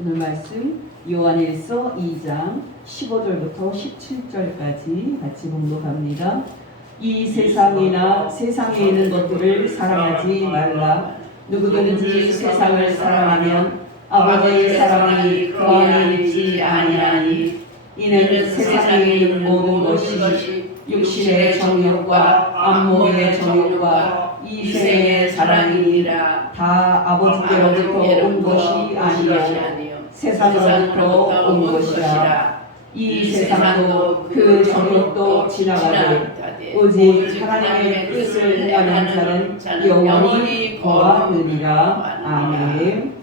오늘 말씀 요한일서 2장 15절부터 17절까지 같이 봉독합니다. 이 세상이나 세상에 있는 것들을 사랑하지 말라. 누구든지 세상을 사랑하면 아버지의 사랑이 그 안에 있지 아니하니. 이는 세상에 있는 모든 것이 육신의 정욕과 안목의 정욕과 이 세상의 사랑이니라. 다 아버지께로부터 온 것이 아니요 세상으로부터 온 것이라. 이 세상도 그 정욕도 지나가되 오직 하나님의 뜻을 행하는 자는 영원히 거하느니라. 아멘.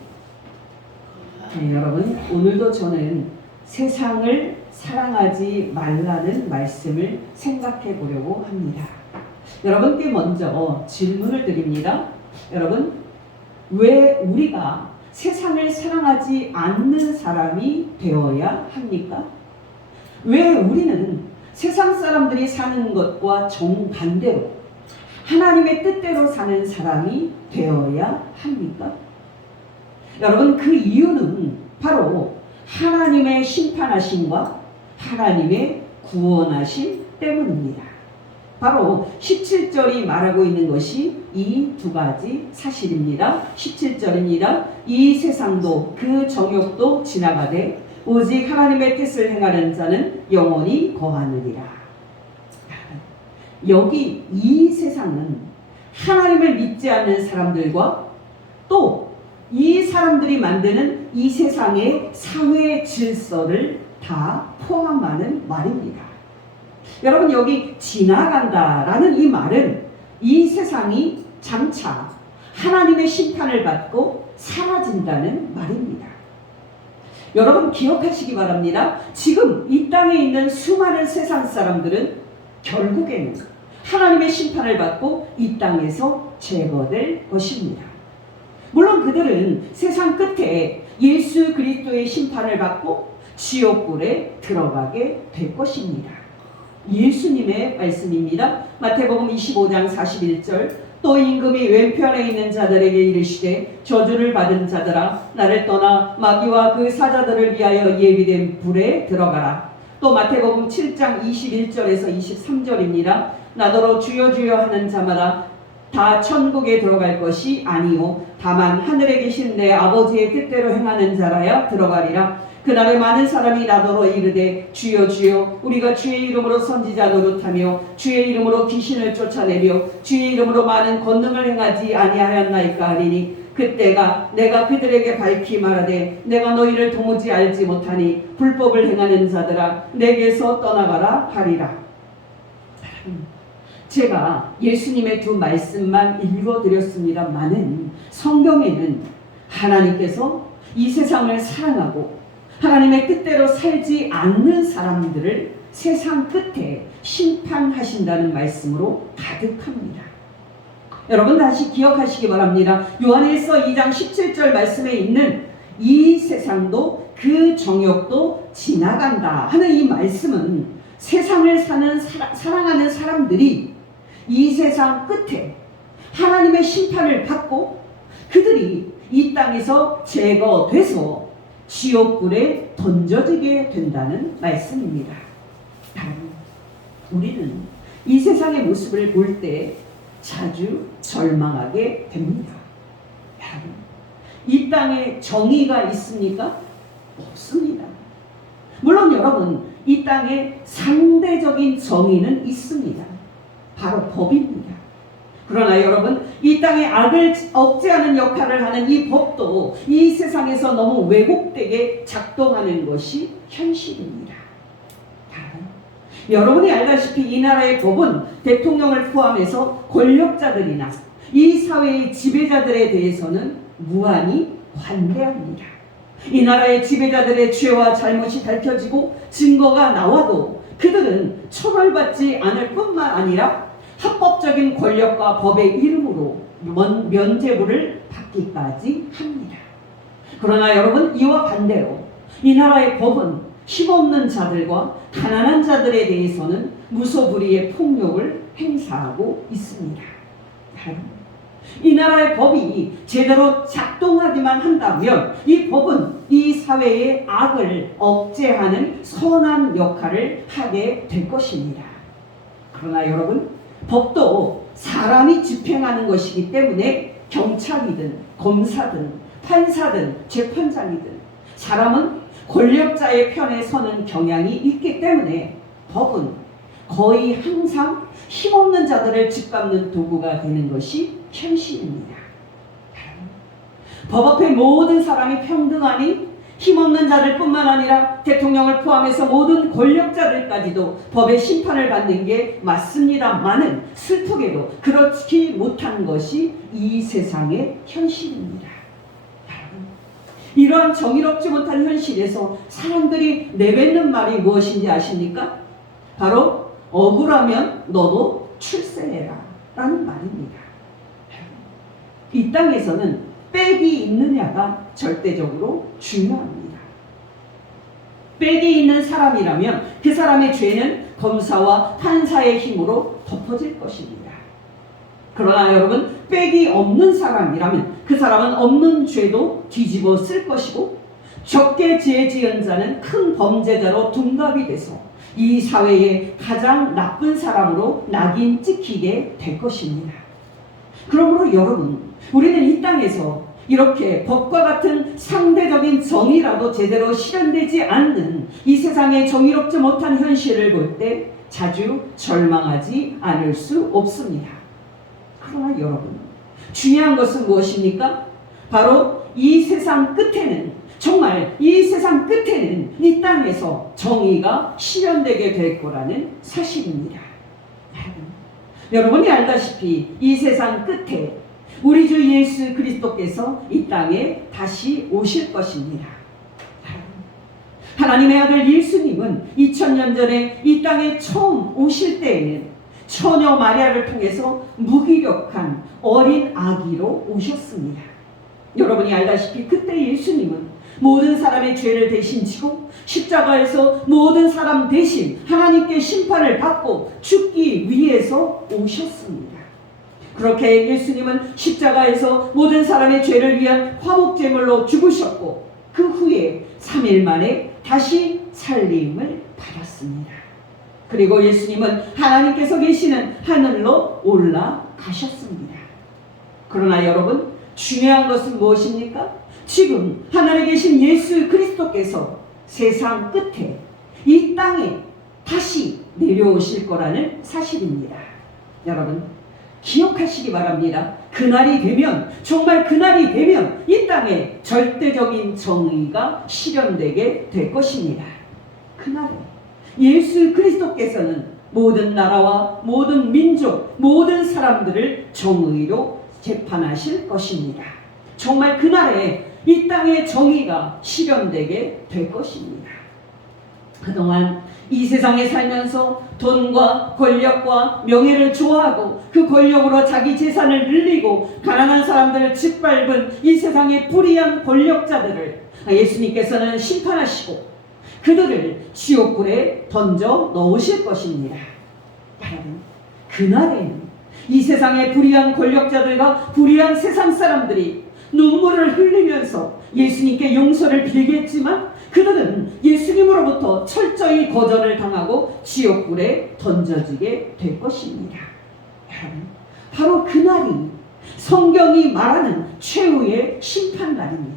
네, 여러분, 오늘도 저는 세상을 사랑하지 말라는 말씀을 생각해 보려고 합니다. 여러분께 먼저 질문을 드립니다. 여러분, 왜 우리가 세상을 사랑하지 않는 사람이 되어야 합니까? 왜 우리는 세상 사람들이 사는 것과 정반대로 하나님의 뜻대로 사는 사람이 되어야 합니까? 여러분, 그 이유는 바로 하나님의 심판하심과 하나님의 구원하심 때문입니다. 바로 17절이 말하고 있는 것이 이 두 가지 사실입니다. 17절입니다. 이 세상도 그 정욕도 지나가되 오직 하나님의 뜻을 행하는 자는 영원히 거하느니라. 여기 이 세상은 하나님을 믿지 않는 사람들과 또 이 사람들이 만드는 이 세상의 사회 질서를 다 포함하는 말입니다. 여러분, 여기 지나간다라는 이 말은 이 세상이 장차 하나님의 심판을 받고 사라진다는 말입니다. 여러분, 기억하시기 바랍니다. 지금 이 땅에 있는 수많은 세상 사람들은 결국에는 하나님의 심판을 받고 이 땅에서 제거될 것입니다. 물론 그들은 세상 끝에 예수 그리스도의 심판을 받고 지옥불에 들어가게 될 것입니다. 예수님의 말씀입니다. 마태복음 25장 41절. 또 임금이 왼편에 있는 자들에게 이르시되 저주를 받은 자들아, 나를 떠나 마귀와 그 사자들을 위하여 예비된 불에 들어가라. 또 마태복음 7장 21절에서 23절입니다. 나더러 주여 주여 하는 자마다 다 천국에 들어갈 것이 아니요 다만 하늘에 계신 내 아버지의 뜻대로 행하는 자라야 들어가리라. 그날에 많은 사람이 나더러 이르되 주여 주여 우리가 주의 이름으로 선지자 노릇하며 주의 이름으로 귀신을 쫓아내며 주의 이름으로 많은 권능을 행하지 아니하였나이까 하리니 그때가 내가 그들에게 밝히 말하되 내가 너희를 도무지 알지 못하니 불법을 행하는 자들아 내게서 떠나가라 하리라. 제가 예수님의 두 말씀만 읽어드렸습니다만은 성경에는 하나님께서 이 세상을 사랑하고 하나님의 뜻대로 살지 않는 사람들을 세상 끝에 심판하신다는 말씀으로 가득합니다. 여러분, 다시 기억하시기 바랍니다. 요한일서 2장 17절 말씀에 있는 이 세상도 그 정욕도 지나간다 하는 이 말씀은 세상을 사랑하는 사람들이 이 세상 끝에 하나님의 심판을 받고 그들이 이 땅에서 제거돼서 지옥불에 던져지게 된다는 말씀입니다. 우리는 이 세상의 모습을 볼 때 자주 절망하게 됩니다. 이 땅에 정의가 있습니까? 없습니다. 물론 여러분, 이 땅에 상대적인 정의는 있습니다. 바로 법입니다. 그러나 여러분, 이 땅에 악을 억제하는 역할을 하는 이 법도 이 세상에서 너무 왜곡되게 작동하는 것이 현실입니다. 여러분이 알다시피 이 나라의 법은 대통령을 포함해서 권력자들이나 이 사회의 지배자들에 대해서는 무한히 관대합니다. 이 나라의 지배자들의 죄와 잘못이 밝혀지고 증거가 나와도 그들은 처벌받지 않을 뿐만 아니라 합법적인 권력과 법의 이름으로 면죄부를 받기까지 합니다. 그러나 여러분, 이와 반대로 이 나라의 법은 힘없는 자들과 가난한 자들에 대해서는 무소불위의 폭력을 행사하고 있습니다. 이 나라의 법이 제대로 작동하기만 한다면 이 법은 이 사회의 악을 억제하는 선한 역할을 하게 될 것입니다. 그러나 여러분, 법도 사람이 집행하는 것이기 때문에 경찰이든 검사든 판사든 재판장이든 사람은 권력자의 편에 서는 경향이 있기 때문에 법은 거의 항상 힘없는 자들을 짓밟는 도구가 되는 것이 현실입니다. 법 앞에 모든 사람이 평등하니 힘없는 자들 뿐만 아니라 대통령을 포함해서 모든 권력자들까지도 법의 심판을 받는 게 맞습니다만은 슬프게도 그렇지 못한 것이 이 세상의 현실입니다. 이러한 정의롭지 못한 현실에서 사람들이 내뱉는 말이 무엇인지 아십니까? 바로 억울하면 너도 출세해라 라는 말입니다. 이 땅에서는 빽이 있느냐가 절대적으로 중요합니다. 빽이 있는 사람이라면 그 사람의 죄는 검사와 판사의 힘으로 덮어질 것입니다. 그러나 여러분, 빽이 없는 사람이라면 그 사람은 없는 죄도 뒤집어 쓸 것이고 적게 죄 지은 자는 큰 범죄자로 둔갑이 돼서 이 사회의 가장 나쁜 사람으로 낙인 찍히게 될 것입니다. 그러므로 여러분, 우리는 이 땅에서 이렇게 법과 같은 상대적인 정의라도 제대로 실현되지 않는 이 세상의 정의롭지 못한 현실을 볼 때 자주 절망하지 않을 수 없습니다. 그러나 여러분, 중요한 것은 무엇입니까? 바로 이 세상 끝에는, 정말 이 세상 끝에는 이 땅에서 정의가 실현되게 될 거라는 사실입니다. 여러분이 알다시피 이 세상 끝에 우리 주 예수 그리스도께서 이 땅에 다시 오실 것입니다. 하나님의 아들 예수님은 2000년 전에 이 땅에 처음 오실 때에는 처녀 마리아를 통해서 무기력한 어린 아기로 오셨습니다. 여러분이 알다시피 그때 예수님은 모든 사람의 죄를 대신 지고 십자가에서 모든 사람 대신 하나님께 심판을 받고 죽기 위해서 오셨습니다. 그렇게 예수님은 십자가에서 모든 사람의 죄를 위한 화목제물로 죽으셨고 그 후에 3일 만에 다시 살림을 받았습니다. 그리고 예수님은 하나님께서 계시는 하늘로 올라가셨습니다. 그러나 여러분, 중요한 것은 무엇입니까? 지금 하늘에 계신 예수 그리스도께서 세상 끝에 이 땅에 다시 내려오실 거라는 사실입니다. 여러분, 기억하시기 바랍니다. 그날이 되면, 정말 그날이 되면 이 땅에 절대적인 정의가 실현되게 될 것입니다. 그날에 예수 그리스도께서는 모든 나라와 모든 민족, 모든 사람들을 정의로 재판하실 것입니다. 정말 그날에 이 땅의 정의가 실현되게 될 것입니다. 그동안 이 세상에 살면서 돈과 권력과 명예를 좋아하고 그 권력으로 자기 재산을 늘리고 가난한 사람들을 짓밟은 이 세상의 불의한 권력자들을 예수님께서는 심판하시고 그들을 지옥불에 던져 넣으실 것입니다. 여러분, 그날에는 이 세상의 불의한 권력자들과 불의한 세상 사람들이 눈물을 흘리면서 예수님께 용서를 빌겠지만 그들은 예수님으로부터 철저히 거절을 당하고 지옥불에 던져지게 될 것입니다. 여러분, 바로 그날이 성경이 말하는 최후의 심판날입니다.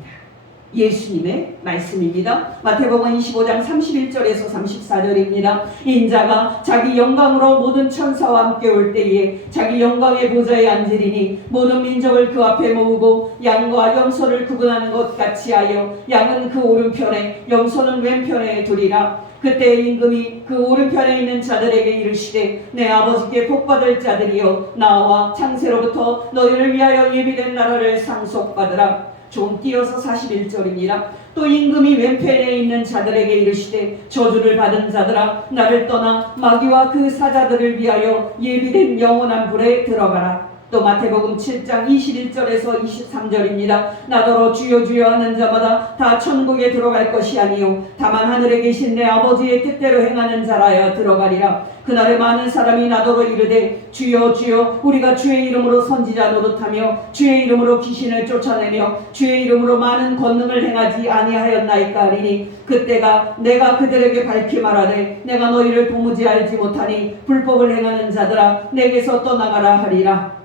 예수님의 말씀입니다. 마태복음 25장 31절에서 34절입니다. 인자가 자기 영광으로 모든 천사와 함께 올 때에 자기 영광의 보좌에 앉으리니 모든 민족을 그 앞에 모으고 양과 염소를 구분하는 것 같이 하여 양은 그 오른편에 염소는 왼편에 두리라. 그때 임금이 그 오른편에 있는 자들에게 이르시되 내 아버지께 복받을 자들이여 나와 창세로부터 너희를 위하여 예비된 나라를 상속받으라. 좀 띄어서 41절입니다. 또 임금이 왼편에 있는 자들에게 이르시되 저주를 받은 자들아 나를 떠나 마귀와 그 사자들을 위하여 예비된 영원한 불에 들어가라. 또 마태복음 7장 21절에서 23절입니다. 나더러 주여 주여 하는 자마다 다 천국에 들어갈 것이 아니요 다만 하늘에 계신 내 아버지의 뜻대로 행하는 자라야 들어가리라. 그날에 많은 사람이 나더러 이르되 주여 주여 우리가 주의 이름으로 선지자 노릇하며 주의 이름으로 귀신을 쫓아내며 주의 이름으로 많은 권능을 행하지 아니하였나이까 하리니 그때가 내가 그들에게 밝히 말하되 내가 너희를 도무지 알지 못하니 불법을 행하는 자들아 내게서 떠나가라 하리라.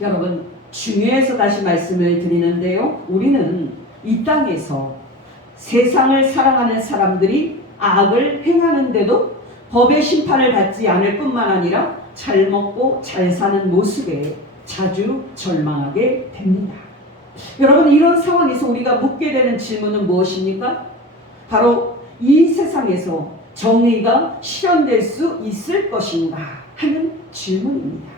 여러분, 중요해서 다시 말씀을 드리는데요, 우리는 이 땅에서 세상을 사랑하는 사람들이 악을 행하는데도 법의 심판을 받지 않을 뿐만 아니라 잘 먹고 잘 사는 모습에 자주 절망하게 됩니다. 여러분, 이런 상황에서 우리가 묻게 되는 질문은 무엇입니까? 바로 이 세상에서 정의가 실현될 수 있을 것인가 하는 질문입니다.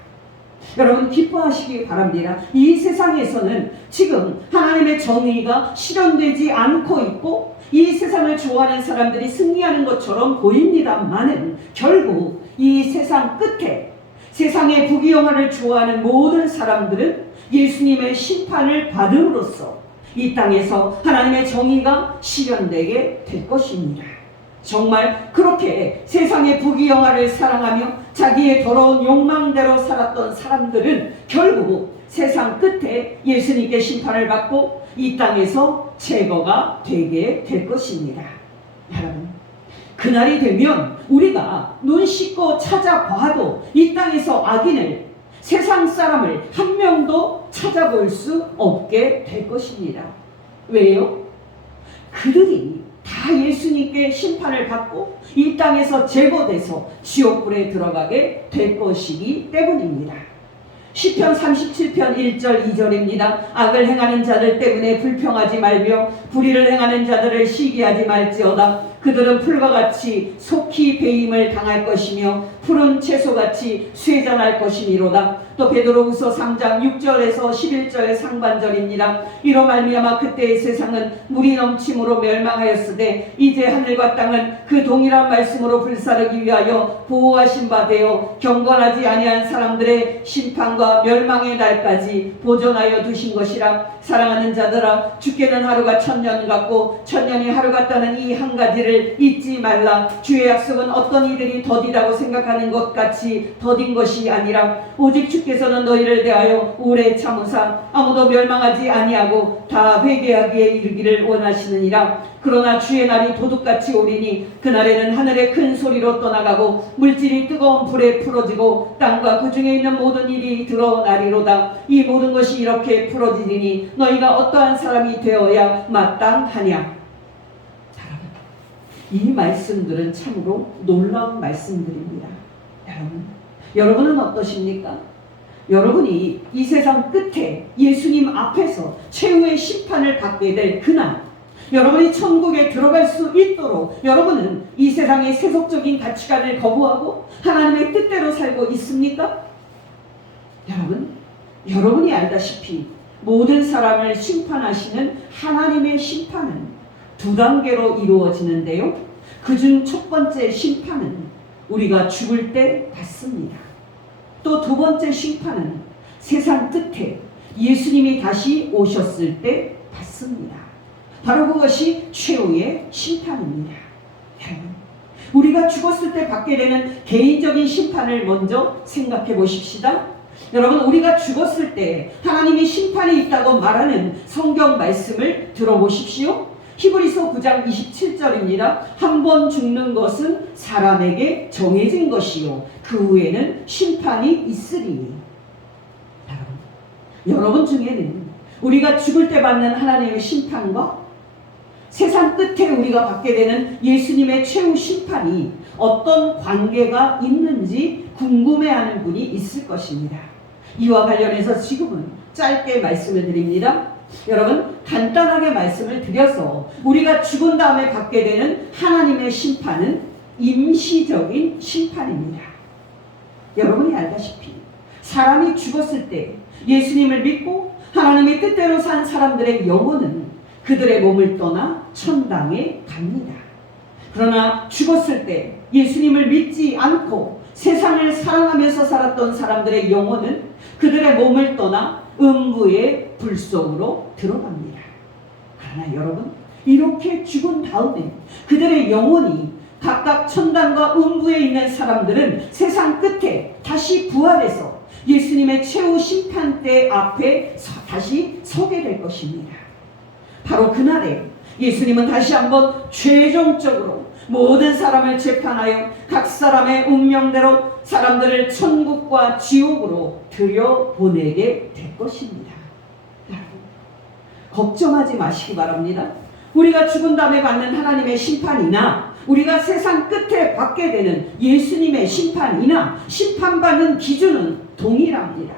여러분, 기뻐하시기 바랍니다. 이 세상에서는 지금 하나님의 정의가 실현되지 않고 있고 이 세상을 좋아하는 사람들이 승리하는 것처럼 보입니다만은 결국 이 세상 끝에 세상의 부귀영화를 좋아하는 모든 사람들은 예수님의 심판을 받음으로써 이 땅에서 하나님의 정의가 실현되게 될 것입니다. 정말 그렇게 세상의 부귀영화를 사랑하며 자기의 더러운 욕망대로 살았던 사람들은 결국 세상 끝에 예수님께 심판을 받고 이 땅에서 제거가 되게 될 것입니다. 여러분, 그날이 되면 우리가 눈 씻고 찾아봐도 이 땅에서 악인을, 세상 사람을 한 명도 찾아볼 수 없게 될 것입니다. 왜요? 그들이 다 예수님께 심판을 받고 이 땅에서 제거돼서 지옥불에 들어가게 될 것이기 때문입니다. 시편 37편 1절 2절입니다. 악을 행하는 자들 때문에 불평하지 말며 불의를 행하는 자들을 시기하지 말지어다. 그들은 풀과 같이 속히 배임을 당할 것이며 푸른 채소같이 쇠잔할 것이니로다. 또 베드로후서 3장 6절에서 11절 상반절입니다. 이로 말미암아 그때의 세상은 물이 넘침으로 멸망하였으되 이제 하늘과 땅은 그 동일한 말씀으로 불사르기 위하여 보호하신 바 되어 경건하지 아니한 사람들의 심판과 멸망의 날까지 보존하여 두신 것이라. 사랑하는 자들아, 주께는 하루가 천년 같고 천년이 하루 같다는 이 한 가지를 잊지 말라. 주의 약속은 어떤 이들이 더디다고 생각하는 것 같이 더딘 것이 아니라 오직 주께서는 너희를 대하여 오래 참으사 아무도 멸망하지 아니하고 다 회개하기에 이르기를 원하시느니라. 그러나 주의 날이 도둑같이 오리니 그날에는 하늘의 큰 소리로 떠나가고 물질이 뜨거운 불에 풀어지고 땅과 그 중에 있는 모든 일이 드러나리로다. 이 모든 것이 이렇게 풀어지리니 너희가 어떠한 사람이 되어야 마땅하냐. 이 말씀들은 참으로 놀라운 말씀들입니다. 여러분은 어떠십니까? 여러분이 이 세상 끝에 예수님 앞에서 최후의 심판을 받게 될 그날, 여러분이 천국에 들어갈 수 있도록 여러분은 이 세상의 세속적인 가치관을 거부하고 하나님의 뜻대로 살고 있습니까? 여러분이 알다시피 모든 사람을 심판하시는 하나님의 심판은 두 단계로 이루어지는데요, 그중 첫 번째 심판은 우리가 죽을 때 받습니다. 또 두 번째 심판은 세상 끝에 예수님이 다시 오셨을 때 받습니다. 바로 그것이 최후의 심판입니다. 우리가 죽었을 때 받게 되는 개인적인 심판을 먼저 생각해 보십시다. 여러분, 우리가 죽었을 때 하나님이 심판이 있다고 말하는 성경 말씀을 들어보십시오. 히브리서 9장 27절입니다. 한 번 죽는 것은 사람에게 정해진 것이요 그 후에는 심판이 있으리니. 여러분 중에는 우리가 죽을 때 받는 하나님의 심판과 세상 끝에 우리가 받게 되는 예수님의 최후 심판이 어떤 관계가 있는지 궁금해하는 분이 있을 것입니다. 이와 관련해서 지금은 짧게 말씀을 드립니다. 여러분, 간단하게 말씀을 드려서 우리가 죽은 다음에 받게 되는 하나님의 심판은 임시적인 심판입니다. 여러분이 알다시피 사람이 죽었을 때 예수님을 믿고 하나님의 뜻대로 산 사람들의 영혼은 그들의 몸을 떠나 천당에 갑니다. 그러나 죽었을 때 예수님을 믿지 않고 세상을 사랑하면서 살았던 사람들의 영혼은 그들의 몸을 떠나 음부의 불 속으로 들어갑니다. 그러나 여러분, 이렇게 죽은 다음에 그들의 영혼이 각각 천당과 음부에 있는 사람들은 세상 끝에 다시 부활해서 예수님의 최후 심판대 앞에 다시 서게 될 것입니다. 바로 그날에 예수님은 다시 한번 최종적으로 모든 사람을 재판하여 각 사람의 운명대로 사람들을 천국과 지옥으로 들여보내게 될 것입니다. 여러분, 걱정하지 마시기 바랍니다. 우리가 죽은 다음에 받는 하나님의 심판이나 우리가 세상 끝에 받게 되는 예수님의 심판이나 심판받는 기준은 동일합니다.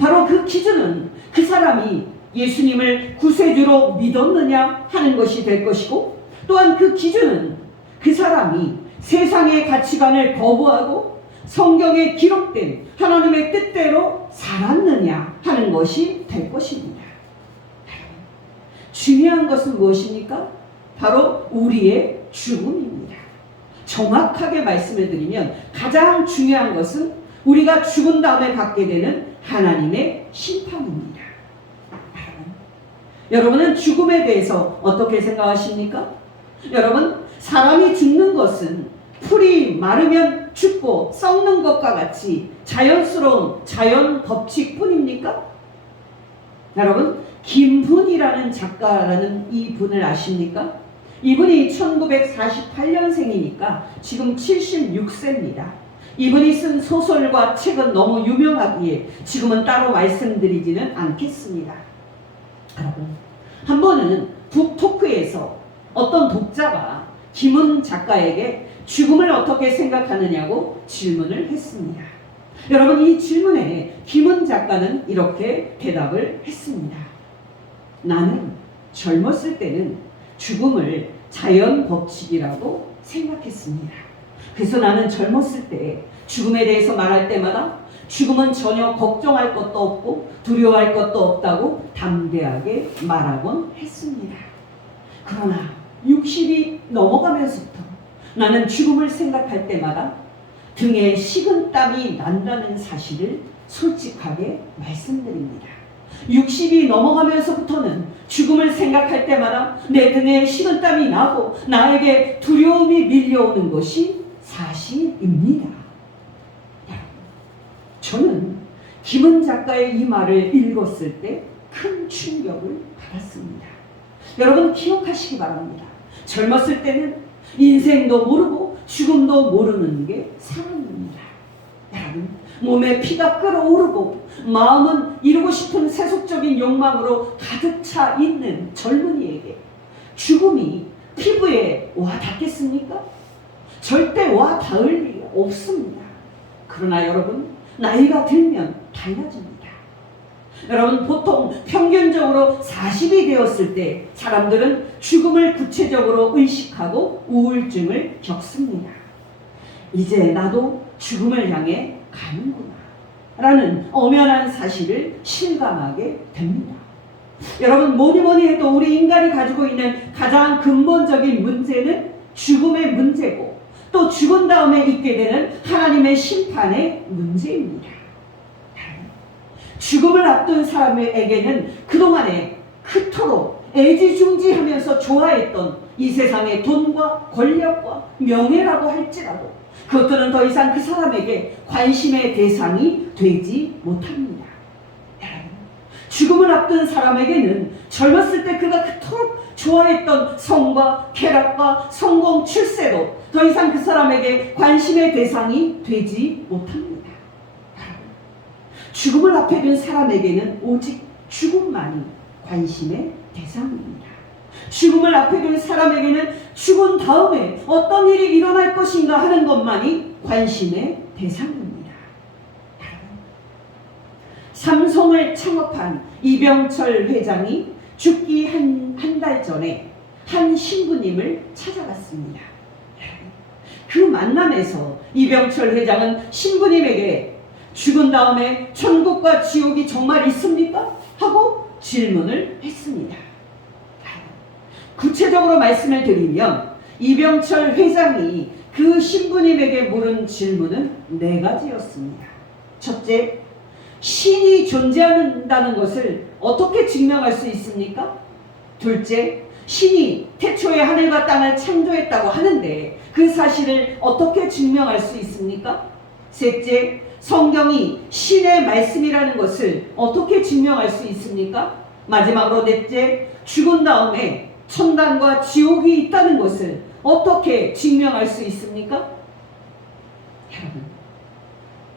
바로 그 기준은 그 사람이 예수님을 구세주로 믿었느냐 하는 것이 될 것이고, 또한 그 기준은 그 사람이 세상의 가치관을 거부하고 성경에 기록된 하나님의 뜻대로 살았느냐 하는 것이 될 것입니다. 중요한 것은 무엇입니까? 바로 우리의 죽음입니다. 정확하게 말씀을 드리면 가장 중요한 것은 우리가 죽은 다음에 받게 되는 하나님의 심판입니다. 여러분은 죽음에 대해서 어떻게 생각하십니까? 여러분, 사람이 죽는 것은 풀이 마르면 죽고 썩는 것과 같이 자연스러운 자연 법칙뿐입니까? 여러분, 김훈이라는 작가라는 이 분을 아십니까? 이분이 1948년생이니까 지금 76세입니다. 이분이 쓴 소설과 책은 너무 유명하기에 지금은 따로 말씀드리지는 않겠습니다. 여러분, 한 번은 북토크에서 어떤 독자가 김훈 작가에게 죽음을 어떻게 생각하느냐고 질문을 했습니다. 여러분, 이 질문에 김훈 작가는 이렇게 대답을 했습니다. 나는 젊었을 때는 죽음을 자연 법칙이라고 생각했습니다. 그래서 나는 젊었을 때 죽음에 대해서 말할 때마다 죽음은 전혀 걱정할 것도 없고 두려워할 것도 없다고 담대하게 말하곤 했습니다. 그러나 60이 넘어가면서부터 나는 죽음을 생각할 때마다 등에 식은땀이 난다는 사실을 솔직하게 말씀드립니다. 60이 넘어가면서부터는 죽음을 생각할 때마다 내 등에 식은땀이 나고 나에게 두려움이 밀려오는 것이 사실입니다. 저는 김은 작가의 이 말을 읽었을 때 큰 충격을 받았습니다. 여러분, 기억하시기 바랍니다. 젊었을 때는 인생도 모르고 죽음도 모르는 게 사람입니다. 여러분, 몸에 피가 끓어오르고 마음은 이루고 싶은 세속적인 욕망으로 가득 차 있는 젊은이에게 죽음이 피부에 와 닿겠습니까? 절대 와 닿을 일이 없습니다. 그러나 여러분, 나이가 들면 달라집니다. 여러분, 보통 평균적으로 40이 되었을 때 사람들은 죽음을 구체적으로 의식하고 우울증을 겪습니다. 이제 나도 죽음을 향해 가는구나 라는 엄연한 사실을 실감하게 됩니다. 여러분, 뭐니 해도 우리 인간이 가지고 있는 가장 근본적인 문제는 죽음의 문제고, 또 죽은 다음에 있게 되는 하나님의 심판의 문제입니다. 죽음을 앞둔 사람에게는 그동안에 그토록 애지중지하면서 좋아했던 이 세상의 돈과 권력과 명예라고 할지라도 그것들은 더 이상 그 사람에게 관심의 대상이 되지 못합니다. 죽음을 앞둔 사람에게는 젊었을 때 그가 그토록 좋아했던 성과 쾌락과 성공, 출세도 더 이상 그 사람에게 관심의 대상이 되지 못합니다. 죽음을 앞에 둔 사람에게는 오직 죽음만이 관심의 대상입니다. 죽음을 앞에 둔 사람에게는 죽은 다음에 어떤 일이 일어날 것인가 하는 것만이 관심의 대상입니다. 삼성을 창업한 이병철 회장이 죽기 한 달 전에 한 신부님을 찾아갔습니다. 그 만남에서 이병철 회장은 신부님에게 죽은 다음에 천국과 지옥이 정말 있습니까? 하고 질문을 했습니다. 구체적으로 말씀을 드리면 이병철 회장이 그 신부님에게 물은 질문은 4가지였습니다. 첫째, 신이 존재한다는 것을 어떻게 증명할 수 있습니까? 둘째, 신이 태초에 하늘과 땅을 창조했다고 하는데 그 사실을 어떻게 증명할 수 있습니까? 셋째, 성경이 신의 말씀이라는 것을 어떻게 증명할 수 있습니까? 마지막으로 넷째, 죽은 다음에 천당과 지옥이 있다는 것을 어떻게 증명할 수 있습니까? 여러분,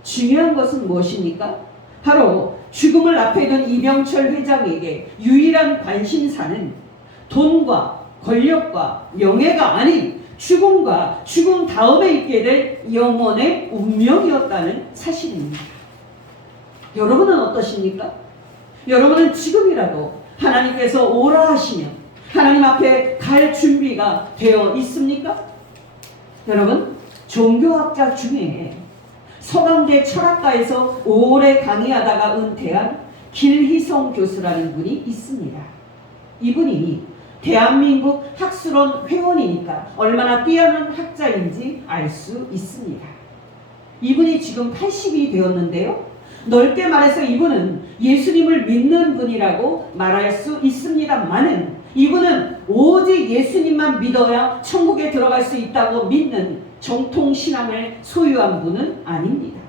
중요한 것은 무엇입니까? 바로 죽음을 앞에 둔 이병철 회장에게 유일한 관심사는 돈과 권력과 명예가 아닌 죽음과 죽음 다음에 있게 될 영혼의 운명이었다는 사실입니다. 여러분은 어떠십니까? 여러분은 지금이라도 하나님께서 오라 하시면 하나님 앞에 갈 준비가 되어 있습니까? 여러분, 종교학자 중에 서강대 철학과에서 오래 강의하다가 은퇴한 길희성 교수라는 분이 있습니다. 이분이 대한민국 학술원 회원이니까 얼마나 뛰어난 학자인지 알 수 있습니다. 이분이 지금 80이 되었는데요. 넓게 말해서 이분은 예수님을 믿는 분이라고 말할 수 있습니다만은 이분은 오직 예수님만 믿어야 천국에 들어갈 수 있다고 믿는 정통신앙을 소유한 분은 아닙니다.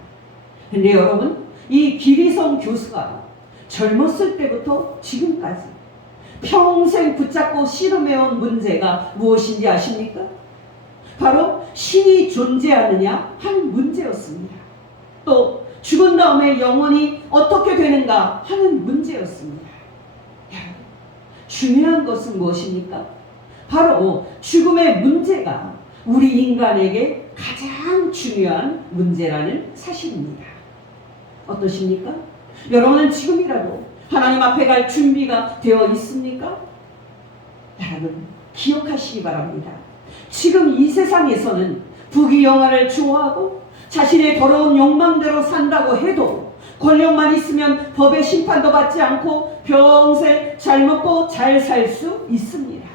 근데 여러분, 이 길희성 교수가 젊었을 때부터 지금까지 평생 붙잡고 씨름해온 문제가 무엇인지 아십니까? 바로 신이 존재하느냐 하는 문제였습니다. 또 죽은 다음에 영혼이 어떻게 되는가 하는 문제였습니다. 중요한 것은 무엇입니까? 바로 죽음의 문제가 우리 인간에게 가장 중요한 문제라는 사실입니다. 어떠십니까? 여러분은 지금이라도 하나님 앞에 갈 준비가 되어 있습니까? 여러분, 기억하시기 바랍니다. 지금 이 세상에서는 부귀영화를 좋아하고 자신의 더러운 욕망대로 산다고 해도 권력만 있으면 법의 심판도 받지 않고 평생 잘 먹고 잘 살 수 있습니다.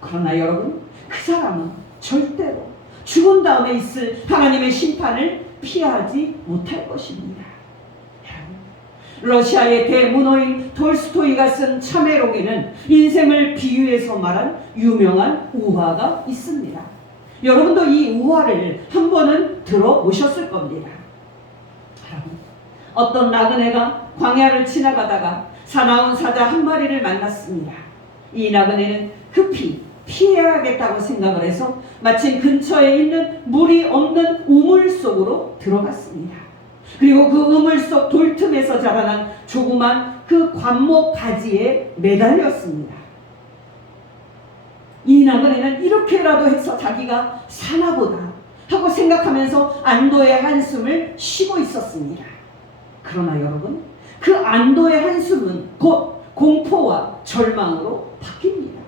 그러나 여러분, 그 사람은 절대로 죽은 다음에 있을 하나님의 심판을 피하지 못할 것입니다. 러시아의 대문호인 톨스토이가 쓴 참회록에는 인생을 비유해서 말한 유명한 우화가 있습니다. 여러분도 이 우화를 한 번은 들어보셨을 겁니다. 어떤 나그네가 광야를 지나가다가 사나운 사자 한 마리를 만났습니다. 이 나그네는 급히 피해야겠다고 생각을 해서 마침 근처에 있는 물이 없는 우물 속으로 들어갔습니다. 그리고 그 우물 속 돌틈에서 자라난 조그만 그 관목 가지에 매달렸습니다. 이 나그네는 이렇게라도 해서 자기가 사나보다 하고 생각하면서 안도의 한숨을 쉬고 있었습니다. 그러나 여러분, 그 안도의 한숨은 곧 공포와 절망으로 바뀝니다.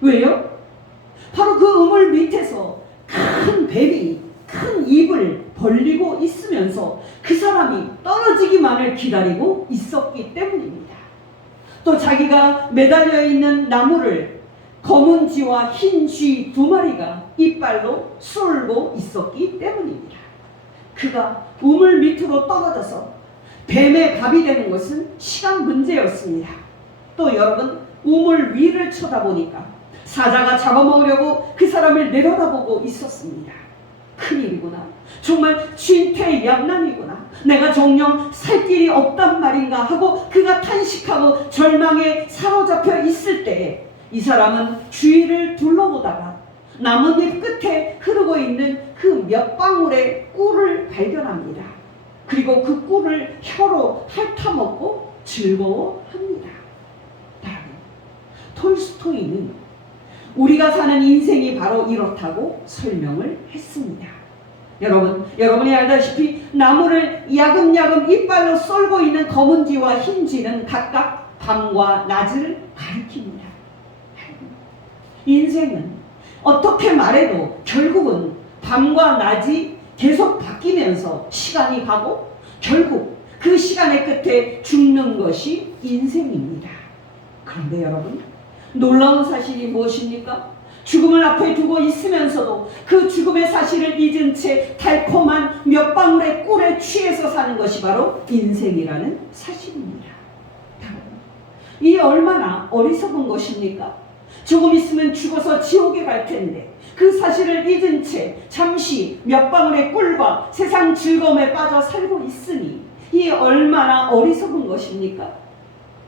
왜요? 바로 그 우물 밑에서 큰 뱀이 큰 입을 벌리고 있으면서 그 사람이 떨어지기만을 기다리고 있었기 때문입니다. 또 자기가 매달려 있는 나무를 검은 쥐와 흰 쥐 두 마리가 이빨로 쏠고 있었기 때문입니다. 그가 우물 밑으로 떨어져서 뱀의 밥이 되는 것은 시간 문제였습니다. 또 여러분, 우물 위를 쳐다보니까 사자가 잡아먹으려고 그 사람을 내려다보고 있었습니다. 큰일이구나. 정말 진퇴양난이구나. 내가 정녕 살 길이 없단 말인가 하고 그가 탄식하고 절망에 사로잡혀 있을 때 이 사람은 주위를 둘러보다가 나뭇잎 끝에 흐르고 있는 그 몇 방울의 꿀을 발견합니다. 그리고 그 꿀을 혀로 핥아먹고 즐거워합니다. 톨스토이는 우리가 사는 인생이 바로 이렇다고 설명을 했습니다. 여러분이 알다시피 나무를 야금야금 이빨로 썰고 있는 검은 쥐와 흰 쥐는 각각 밤과 낮을 가리킵니다. 인생은 어떻게 말해도 결국은 밤과 낮이 계속 바뀌면서 시간이 가고 결국 그 시간의 끝에 죽는 것이 인생입니다. 그런데 여러분, 놀라운 사실이 무엇입니까? 죽음을 앞에 두고 있으면서도 그 죽음의 사실을 잊은 채 달콤한 몇 방울의 꿀에 취해서 사는 것이 바로 인생이라는 사실입니다. 이 얼마나 어리석은 것입니까? 조금 있으면 죽어서 지옥에 갈 텐데 그 사실을 잊은 채 잠시 몇 방울의 꿀과 세상 즐거움에 빠져 살고 있으니 이 얼마나 어리석은 것입니까?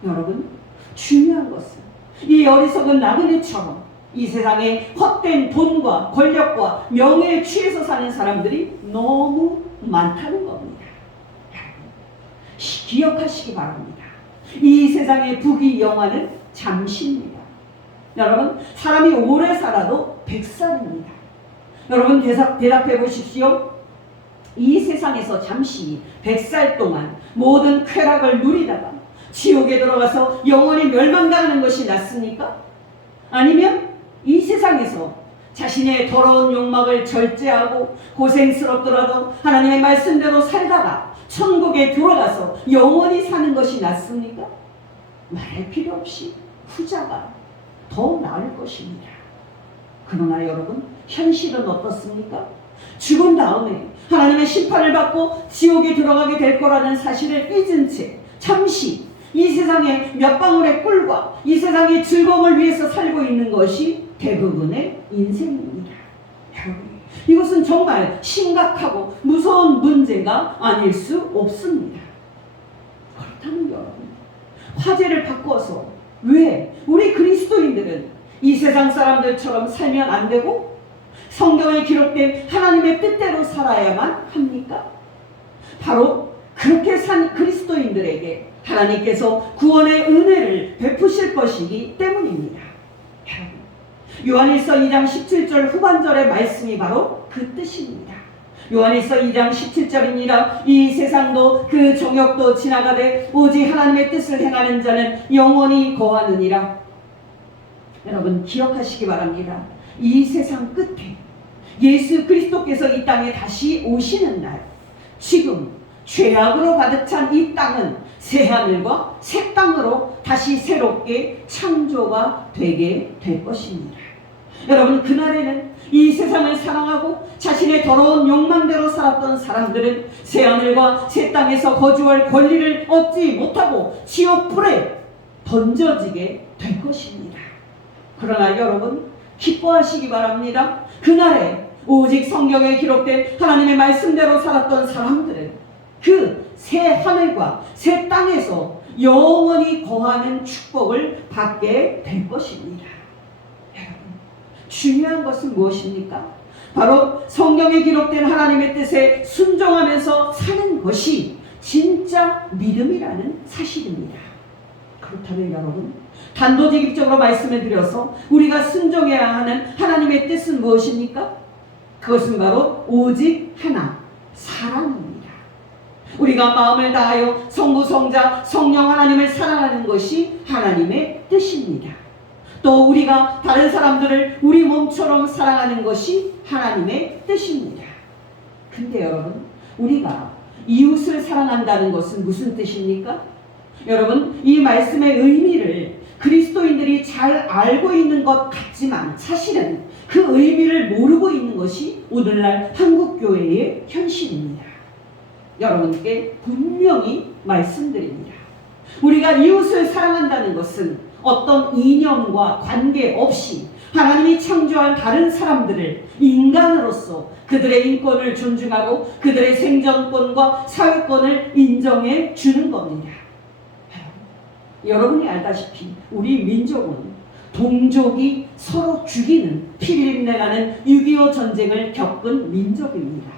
여러분, 중요한 것은 이 어리석은 나그네처럼 이 세상에 헛된 돈과 권력과 명예에 취해서 사는 사람들이 너무 많다는 겁니다. 기억하시기 바랍니다. 이 세상의 부귀영화는 잠시입니다. 여러분, 사람이 오래 살아도 100살입니다. 여러분, 대답해 보십시오. 이 세상에서 잠시 100살 동안 모든 쾌락을 누리다가 지옥에 들어가서 영원히 멸망당하는 것이 낫습니까? 아니면 이 세상에서 자신의 더러운 욕망을 절제하고 고생스럽더라도 하나님의 말씀대로 살다가 천국에 들어가서 영원히 사는 것이 낫습니까? 말할 필요 없이 후자가 더 나을 것입니다. 그러나 여러분, 현실은 어떻습니까? 죽은 다음에 하나님의 심판을 받고 지옥에 들어가게 될 거라는 사실을 잊은 채 잠시 이 세상의 몇 방울의 꿀과 이 세상의 즐거움을 위해서 살고 있는 것이 대부분의 인생입니다. 여러분, 이것은 정말 심각하고 무서운 문제가 아닐 수 없습니다. 그렇다면 여러분, 화제를 바꿔서 왜 우리 그리스도인들은 이 세상 사람들처럼 살면 안 되고 성경에 기록된 하나님의 뜻대로 살아야만 합니까? 바로 그렇게 산 그리스도인들에게 하나님께서 구원의 은혜를 베푸실 것이기 때문입니다. 요한일서 2장 17절 후반절의 말씀이 바로 그 뜻입니다. 요한일서 2장 17절입니다. 이 세상도 그 정욕도 지나가되 오직 하나님의 뜻을 행하는 자는 영원히 거하느니라. 여러분, 기억하시기 바랍니다. 이 세상 끝에 예수 그리스도께서 이 땅에 다시 오시는 날, 지금 죄악으로 가득 찬 이 땅은 새 하늘과 새 땅으로 다시 새롭게 창조가 되게 될 것입니다. 여러분, 그날에는 이 세상을 사랑하고 자신의 더러운 욕망대로 살았던 사람들은 새 하늘과 새 땅에서 거주할 권리를 얻지 못하고 지옥불에 던져지게 될 것입니다. 그러나 여러분, 기뻐하시기 바랍니다. 그날에 오직 성경에 기록된 하나님의 말씀대로 살았던 사람들은 그 새 하늘과 새 땅에서 영원히 거하는 축복을 받게 될 것입니다. 여러분, 중요한 것은 무엇입니까? 바로 성경에 기록된 하나님의 뜻에 순종하면서 사는 것이 진짜 믿음이라는 사실입니다. 그렇다면 여러분, 단도직입적으로 말씀을 드려서 우리가 순종해야 하는 하나님의 뜻은 무엇입니까? 그것은 바로 오직 하나, 사랑입니다. 우리가 마음을 다하여 성부, 성자, 성령 하나님을 사랑하는 것이 하나님의 뜻입니다. 또 우리가 다른 사람들을 우리 몸처럼 사랑하는 것이 하나님의 뜻입니다. 근데 여러분, 우리가 이웃을 사랑한다는 것은 무슨 뜻입니까? 여러분, 이 말씀의 의미를 그리스도인들이 잘 알고 있는 것 같지만 사실은 그 의미를 모르고 있는 것이 오늘날 한국교회의 현실입니다. 여러분께 분명히 말씀드립니다. 우리가 이웃을 사랑한다는 것은 어떤 이념과 관계없이 하나님이 창조한 다른 사람들을 인간으로서 그들의 인권을 존중하고 그들의 생존권과 사회권을 인정해 주는 겁니다. 여러분이 알다시피 우리 민족은 동족이 서로 죽이는 피비린내나는 6.25 전쟁을 겪은 민족입니다.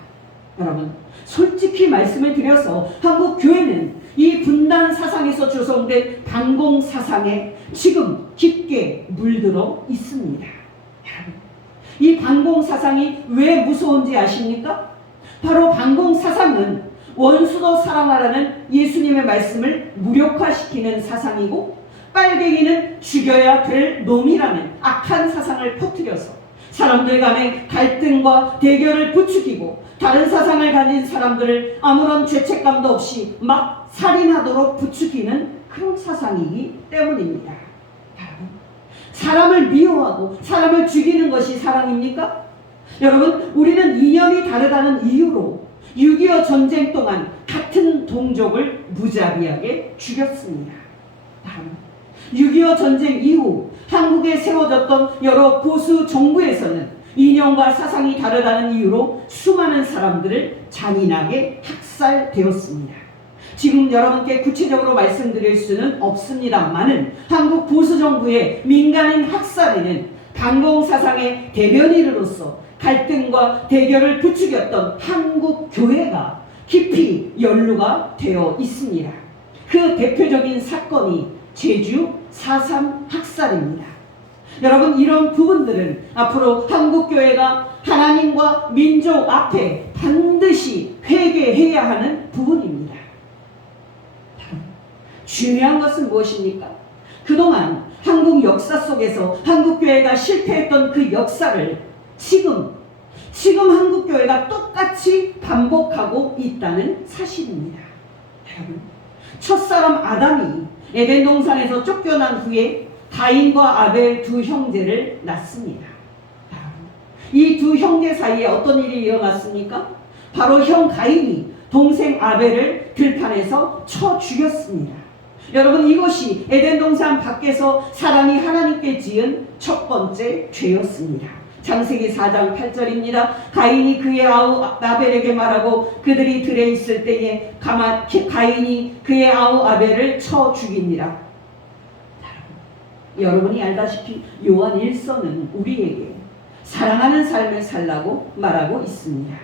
여러분, 솔직히 말씀을 드려서 한국 교회는 이 분단 사상에서 조성된 반공 사상에 지금 깊게 물들어 있습니다. 여러분, 이 반공 사상이 왜 무서운지 아십니까? 바로 반공 사상은 원수도 사랑하라는 예수님의 말씀을 무력화시키는 사상이고, 빨갱이는 죽여야 될 놈이라는 악한 사상을 퍼뜨려서 사람들 간의 갈등과 대결을 부추기고 다른 사상을 가진 사람들을 아무런 죄책감도 없이 막 살인하도록 부추기는 그런 사상이기 때문입니다. 사람을 미워하고 사람을 죽이는 것이 사랑입니까? 여러분, 우리는 이념이 다르다는 이유로 6.25 전쟁 동안 같은 동족을 무자비하게 죽였습니다. 6.25 전쟁 이후 한국에 세워졌던 여러 보수 정부에서는 이념과 사상이 다르다는 이유로 수많은 사람들을 잔인하게 학살되었습니다. 지금 여러분께 구체적으로 말씀드릴 수는 없습니다만은 한국 보수 정부의 민간인 학살에는 반공사상의 대변인으로서 갈등과 대결을 부추겼던 한국 교회가 깊이 연루가 되어 있습니다. 그 대표적인 사건이 제주 4.3 학살입니다. 여러분, 이런 부분들은 앞으로 한국교회가 하나님과 민족 앞에 반드시 회개해야 하는 부분입니다. 중요한 것은 무엇입니까? 그동안 한국 역사 속에서 한국교회가 실패했던 그 역사를 지금 한국교회가 똑같이 반복하고 있다는 사실입니다. 여러분, 첫사람 아담이 에덴 동산에서 쫓겨난 후에 가인과 아벨 두 형제를 낳습니다. 이 두 형제 사이에 어떤 일이 일어났습니까? 바로 형 가인이 동생 아벨을 들판에서 쳐 죽였습니다. 여러분, 이것이 에덴 동산 밖에서 사람이 하나님께 지은 첫 번째 죄였습니다. 창세기 4장 8절입니다. 가인이 그의 아우 아벨에게 말하고 그들이 들에 있을 때에 가인이 그의 아우 아벨을 쳐 죽이니라. 여러분이 알다시피 요한 1서는 우리에게 사랑하는 삶을 살라고 말하고 있습니다.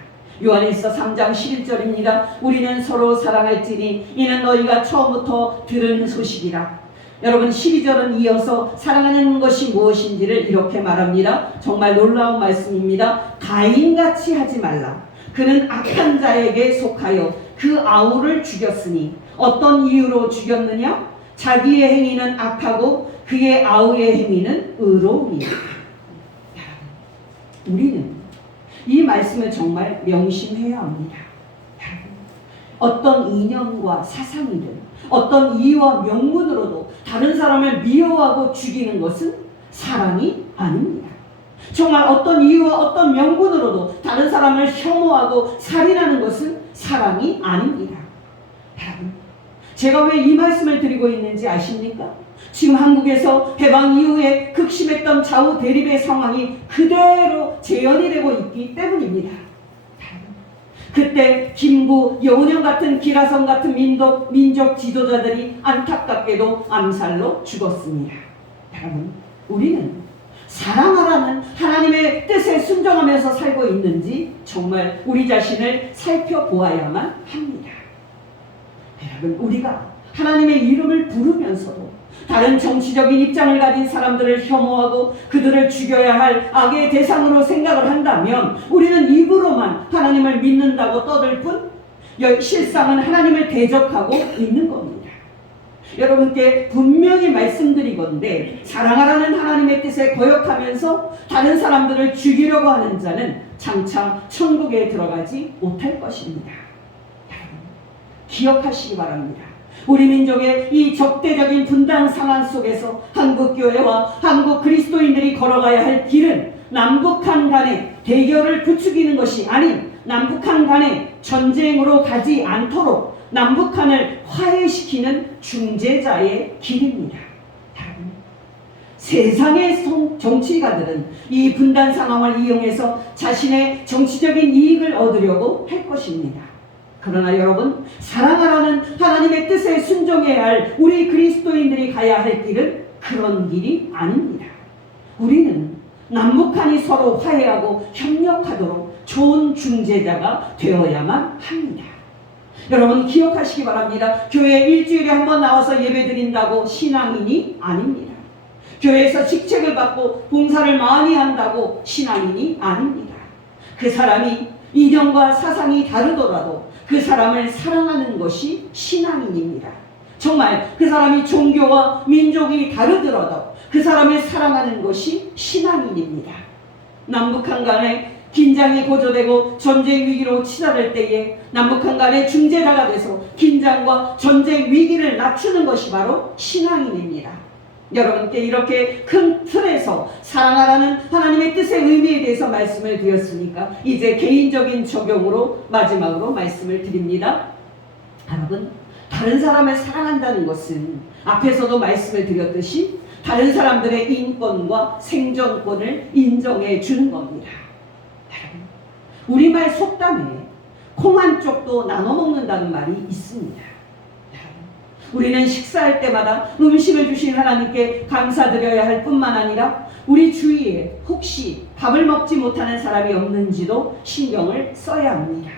요한일서 3장 11절입니다. 우리는 서로 사랑할지니 이는 너희가 처음부터 들은 소식이라. 여러분, 12절은 이어서 사랑하는 것이 무엇인지를 이렇게 말합니다. 정말 놀라운 말씀입니다. 가인같이 하지 말라. 그는 악한 자에게 속하여 그 아우를 죽였으니 어떤 이유로 죽였느냐? 자기의 행위는 악하고 그의 아우의 행위는 의로우니라. 우리는 이 말씀을 정말 명심해야 합니다. 어떤 이념과 사상이든 어떤 이유와 명분으로도 다른 사람을 미워하고 죽이는 것은 사랑이 아닙니다. 정말 어떤 이유와 어떤 명분으로도 다른 사람을 혐오하고 살인하는 것은 사랑이 아닙니다. 여러분, 제가 왜 이 말씀을 드리고 있는지 아십니까? 지금 한국에서 해방 이후에 극심했던 좌우 대립의 상황이 그대로 재현이 되고 있기 때문입니다. 그때 김구, 여운형 같은 기라성 같은 민족 지도자들이 안타깝게도 암살로 죽었습니다. 여러분, 우리는 사랑하라는 하나님의 뜻에 순종하면서 살고 있는지 정말 우리 자신을 살펴보아야만 합니다. 여러분, 우리가 하나님의 이름을 부르면서도 다른 정치적인 입장을 가진 사람들을 혐오하고 그들을 죽여야 할 악의 대상으로 생각을 한다면 우리는 입으로만 하나님을 믿는다고 떠들 뿐 실상은 하나님을 대적하고 있는 겁니다. 여러분께 분명히 말씀드리건대 사랑하라는 하나님의 뜻에 거역하면서 다른 사람들을 죽이려고 하는 자는 장차 천국에 들어가지 못할 것입니다. 여러분, 기억하시기 바랍니다. 우리 민족의 이 적대적인 분단 상황 속에서 한국교회와 한국 그리스도인들이 걸어가야 할 길은 남북한 간의 대결을 부추기는 것이 아닌 남북한 간의 전쟁으로 가지 않도록 남북한을 화해시키는 중재자의 길입니다. 세상의 정치가들은 이 분단 상황을 이용해서 자신의 정치적인 이익을 얻으려고 할 것입니다. 그러나 여러분, 사랑하라는 하나님의 뜻에 순종해야 할 우리 그리스도인들이 가야 할 길은 그런 길이 아닙니다. 우리는 남북한이 서로 화해하고 협력하도록 좋은 중재자가 되어야만 합니다. 여러분, 기억하시기 바랍니다. 교회 일주일에 한 번 나와서 예배드린다고 신앙인이 아닙니다. 교회에서 직책을 받고 봉사를 많이 한다고 신앙인이 아닙니다. 그 사람이 이념과 사상이 다르더라도 그 사람을 사랑하는 것이 신앙인입니다. 정말 그 사람이 종교와 민족이 다르더라도 그 사람을 사랑하는 것이 신앙인입니다. 남북한 간에 긴장이 고조되고 전쟁 위기로 치달을 때에 남북한 간의 중재자가 돼서 긴장과 전쟁 위기를 낮추는 것이 바로 신앙인입니다. 여러분께 이렇게 큰 틀에서 사랑하라는 하나님의 뜻의 의미에 대해서 말씀을 드렸으니까 이제 개인적인 적용으로 마지막으로 말씀을 드립니다. 여러분, 다른 사람을 사랑한다는 것은 앞에서도 말씀을 드렸듯이 다른 사람들의 인권과 생존권을 인정해 주는 겁니다. 우리말 속담에 콩 한 쪽도 나눠 먹는다는 말이 있습니다. 우리는 식사할 때마다 음식을 주신 하나님께 감사드려야 할 뿐만 아니라 우리 주위에 혹시 밥을 먹지 못하는 사람이 없는지도 신경을 써야 합니다.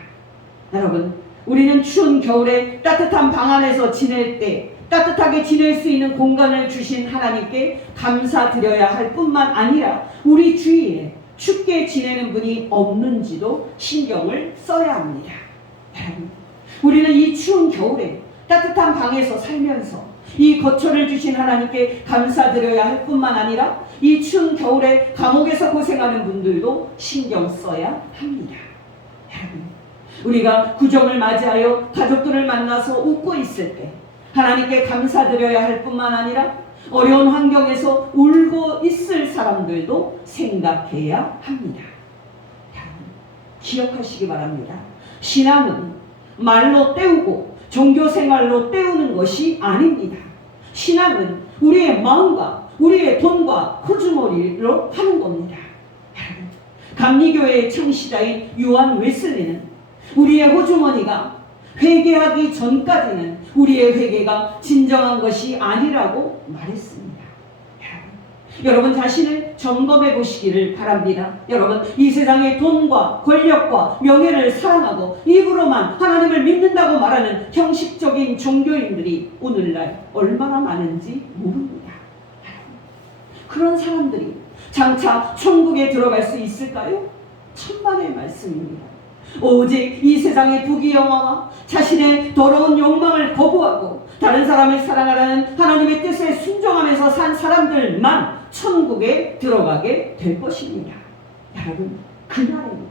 여러분, 우리는 추운 겨울에 따뜻한 방 안에서 지낼 때 따뜻하게 지낼 수 있는 공간을 주신 하나님께 감사드려야 할 뿐만 아니라 우리 주위에 춥게 지내는 분이 없는지도 신경을 써야 합니다. 우리는 이 추운 겨울에 따뜻한 방에서 살면서 이 거처를 주신 하나님께 감사드려야 할 뿐만 아니라 이 추운 겨울에 감옥에서 고생하는 분들도 신경 써야 합니다. 우리가 구정을 맞이하여 가족들을 만나서 웃고 있을 때 하나님께 감사드려야 할 뿐만 아니라 어려운 환경에서 울고 있을 사람들도 생각해야 합니다. 기억하시기 바랍니다. 신앙은 말로 때우고 종교생활로 때우는 것이 아닙니다. 신앙은 우리의 마음과 우리의 돈과 호주머니로 하는 겁니다. 감리교회의 창시자인 요한 웨슬리는 우리의 호주머니가 회개하기 전까지는 우리의 회개가 진정한 것이 아니라고 말했습니다. 여러분 자신을 점검해 보시기를 바랍니다. 여러분, 이 세상의 돈과 권력과 명예를 사랑하고 입으로만 하나님을 믿는다고 말하는 형식적인 종교인들이 오늘날 얼마나 많은지 모릅니다. 그런 사람들이 장차 천국에 들어갈 수 있을까요? 천만의 말씀입니다. 오직 이 세상의 부귀영화와 자신의 더러운 욕망을 거부하고 다른 사람을 사랑하라는 하나님의 뜻에 순종하면서 산 사람들만 천국에 들어가게 될 것입니다. 여러분, 그날에는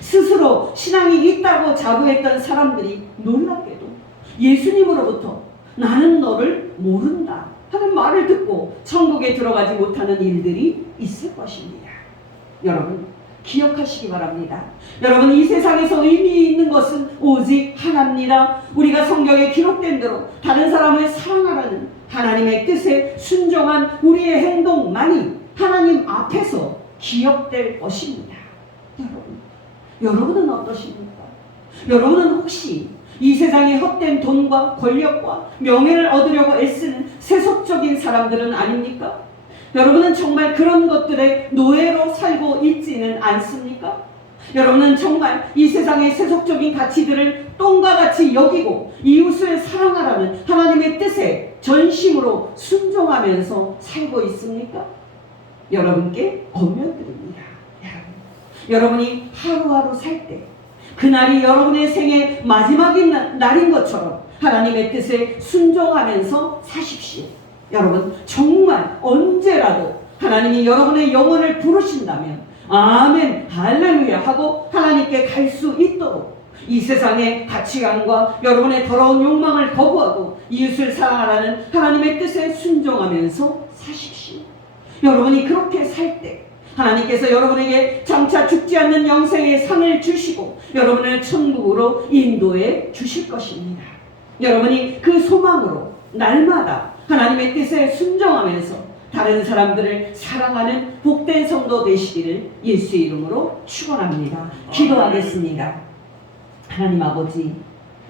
스스로 신앙이 있다고 자부했던 사람들이 놀랍게도 예수님으로부터 나는 너를 모른다 하는 말을 듣고 천국에 들어가지 못하는 일들이 있을 것입니다. 여러분, 기억하시기 바랍니다. 여러분, 이 세상에서 의미 있는 것은 오직 하나입니다. 우리가 성경에 기록된 대로 다른 사람을 사랑하라는 하나님의 뜻에 순종한 우리의 행동만이 하나님 앞에서 기억될 것입니다. 여러분은 어떠십니까? 여러분은 혹시 이 세상에 헛된 돈과 권력과 명예를 얻으려고 애쓰는 세속적인 사람들은 아닙니까? 여러분은 정말 그런 것들의 노예로 살고 있지는 않습니까? 여러분은 정말 이 세상의 세속적인 가치들을 똥과 같이 여기고 이웃을 사랑하라는 하나님의 뜻에 전심으로 순종하면서 살고 있습니까? 여러분께 권면드립니다. 여러분이 하루하루 살 때 그날이 여러분의 생의 마지막인 날인 것처럼 하나님의 뜻에 순종하면서 사십시오. 여러분, 정말 언제라도 하나님이 여러분의 영혼을 부르신다면 아멘 할렐루야 하고 하나님께 갈 수 있도록 이 세상의 가치관과 여러분의 더러운 욕망을 거부하고 이웃을 사랑하라는 하나님의 뜻에 순종하면서 사십시오. 여러분이 그렇게 살 때 하나님께서 여러분에게 장차 죽지 않는 영생의 상을 주시고 여러분을 천국으로 인도해 주실 것입니다. 여러분이 그 소망으로 날마다 하나님의 뜻에 순종하면서 다른 사람들을 사랑하는 복된 성도 되시기를 예수의 이름으로 축원합니다. 기도하겠습니다. 하나님 아버지,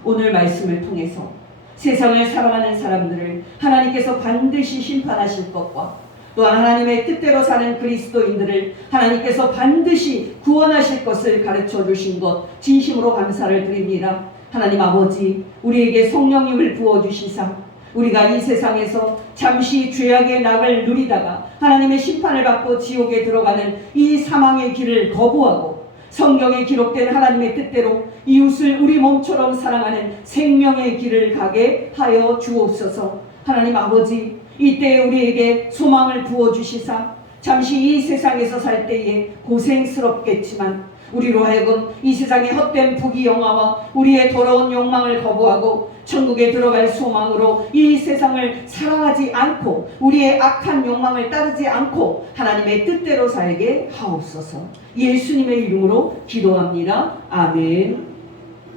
오늘 말씀을 통해서 세상을 살아가는 사람들을 하나님께서 반드시 심판하실 것과 또한 하나님의 뜻대로 사는 그리스도인들을 하나님께서 반드시 구원하실 것을 가르쳐 주신 것 진심으로 감사를 드립니다. 하나님 아버지, 우리에게 성령님을 부어주시사 우리가 이 세상에서 잠시 죄악의 낙을 누리다가 하나님의 심판을 받고 지옥에 들어가는 이 사망의 길을 거부하고 성경에 기록된 하나님의 뜻대로 이웃을 우리 몸처럼 사랑하는 생명의 길을 가게 하여 주옵소서. 하나님 아버지, 이때 우리에게 소망을 부어주시사 잠시 이 세상에서 살 때에 고생스럽겠지만 우리로 하여금 이 세상의 헛된 부귀영화와 우리의 더러운 욕망을 거부하고 천국에 들어갈 소망으로 이 세상을 사랑하지 않고 우리의 악한 욕망을 따르지 않고 하나님의 뜻대로 살게 하옵소서. 예수님의 이름으로 기도합니다. 아멘.